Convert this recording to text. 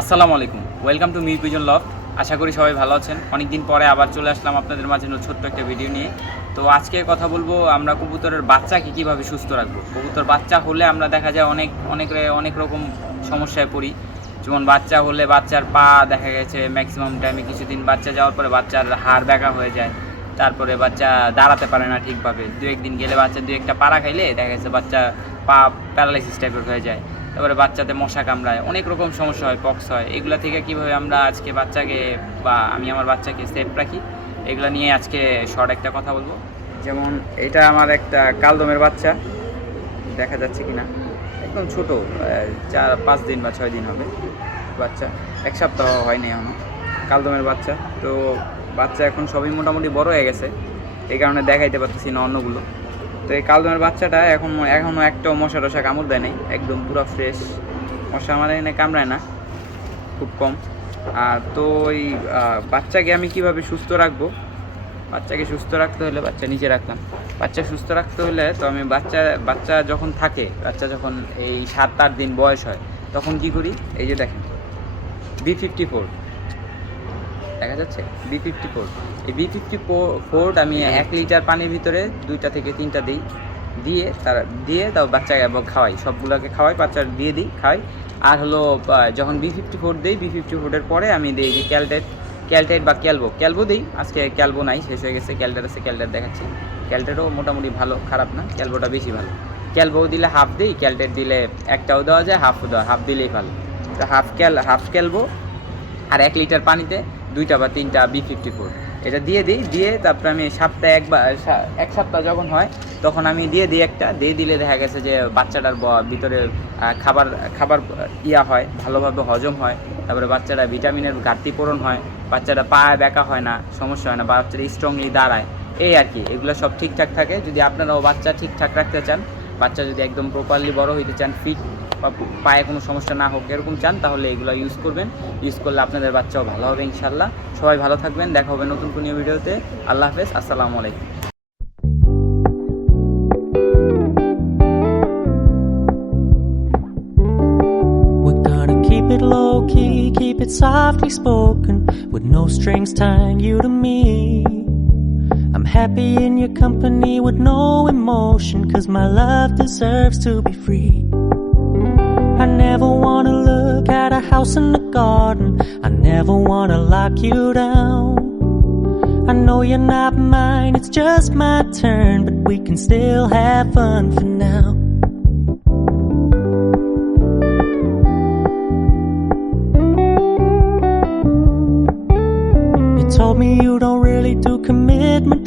আসসালামু আলাইকুম, welcome to Mew Pigeon Love. আশা করি সবাই ভালো আছেন। অনেক দিন পরে আবার চলে আসলাম আপনাদের মাঝে ছোট্ট একটা ভিডিও নিয়ে। তো আজকে কথা বলবো আমরা কবুতরের বাচ্চাকে কীভাবে সুস্থ রাখবো। কবুতর বাচ্চা হলে আমরা দেখা যায় অনেক রকম সমস্যায় পড়ি। যেমন বাচ্চা হলে বাচ্চার পা দেখা গেছে ম্যাক্সিমাম টাইমে কিছুদিন বাচ্চা যাওয়ার পরে বাচ্চার হাড় ব্যাকা হয়ে যায়। তারপরে বাচ্চা দাঁড়াতে পারে না ঠিকভাবে। দু একদিন গেলে বাচ্চা দু একটা পাড়া খাইলে দেখা গেছে বাচ্চা পা প্যারালাইসিস টাইপের হয়ে যায়। তারপরে বাচ্চাতে মশা কামড়ায়, অনেক রকম সমস্যা হয়, পক্স হয়। এগুলো থেকে কীভাবে আমরা আজকে বাচ্চাকে বা আমি আমার বাচ্চাকে সেফ রাখি, এগুলো নিয়ে আজকে শর্ট একটা কথা বলবো। যেমন এটা আমার একটা কালদমের বাচ্চা, দেখা যাচ্ছে কি না, একদম ছোটো, 4-5 দিন বা 6 দিন হবে বাচ্চা, 1 সপ্তাহ হয়নি এখনও। কালদমের বাচ্চা তো বাচ্চা এখন সবই মোটামুটি বড় হয়ে গেছে, এই কারণে দেখাইতে পারতেছি না অন্যগুলো। তো এই কালদমের বাচ্চাটা এখনও একটাও মশা টশা কামড় দেয় নাই, একদম পুরো ফ্রেশ। মশা আমার এখানে কামড়ায় না, খুব কম। আর তো ওই বাচ্চাকে আমি কিভাবে সুস্থ রাখবো, বাচ্চাকে সুস্থ রাখতে হলে বাচ্চা নিচে রাখলাম। বাচ্চা সুস্থ রাখতে হলে তো আমি বাচ্চা যখন থাকে, বাচ্চা যখন এই 7-8 দিন বয়স হয়, তখন কি করি, এই যে দেখেন B54 দেখা যাচ্ছে, B54। এই B54 আমি 1 লিটার পানির ভিতরে 2টা থেকে 3টা দিই, দিয়ে তাও বাচ্চাকে খাওয়াই, সবগুলোকে খাওয়াই, বাচ্চা দিয়ে দিই, খাওয়াই। আর হলো যখন B54 দিই, B54-এর পরে আমি দিই যে ক্যালটাইট বা ক্যালবো দিই। আজকে ক্যালবো নাই, শেষ হয়ে গেছে। ক্যালটার আছে, ক্যালটার দেখাচ্ছি। ক্যালটারও মোটামুটি ভালো, খারাপ না, ক্যালবোটা বেশি ভালো। ক্যালবো দিলে হাফ দিই, ক্যালটাইট দিলে একটাও দেওয়া যায়, হাফ দিলেই ভালো। তো হাফ ক্যালবো আর 1 লিটার পানিতে 2টা বা 3টা B54 এটা দিয়ে দিই। দিয়ে তারপরে আমি সপ্তাহে একবার, 1 সপ্তাহ যখন হয় তখন আমি দিয়ে দিলে দেখা গেছে যে বাচ্চাটার ভিতরে খাবার হয়, ভালোভাবে হজম হয়। তারপরে বাচ্চাটা ভিটামিনের ঘাটতি পূরণ হয়, বাচ্চাটা পায়ে ব্যাকা হয় না, সমস্যা হয় না, বাচ্চাটা স্ট্রংলি দাঁড়ায়, এই আর কি। এগুলো সব ঠিকঠাক থাকে। যদি আপনারাও বাচ্চা ঠিকঠাক রাখতে চান, বাচ্চা যদি একদম প্রপারলি বড় হইতে চান, ফিট বা পায়ে কোনো সমস্যা না হোক এরকম চান, তাহলে এগুলো ইউজ করবেন। ইউজ করলে আপনাদের বাচ্চাও ভালো হবে ইনশাল্লাহ। সবাই ভালো থাকবেন, দেখা হবে নতুন কোনো ভিডিওতে। আল্লাহ হাফেজ, আসসালামু আলাইকুম। We're gonna keep it low key, keep it softly spoken, with no strings tying you to me. I'm happy in your company with no emotion, 'cause my love deserves to be free. I never wanna look at a house in the garden, I never wanna lock you down. I know you're not mine, it's just my turn, but we can still have fun for now. You told me you don't really do commitment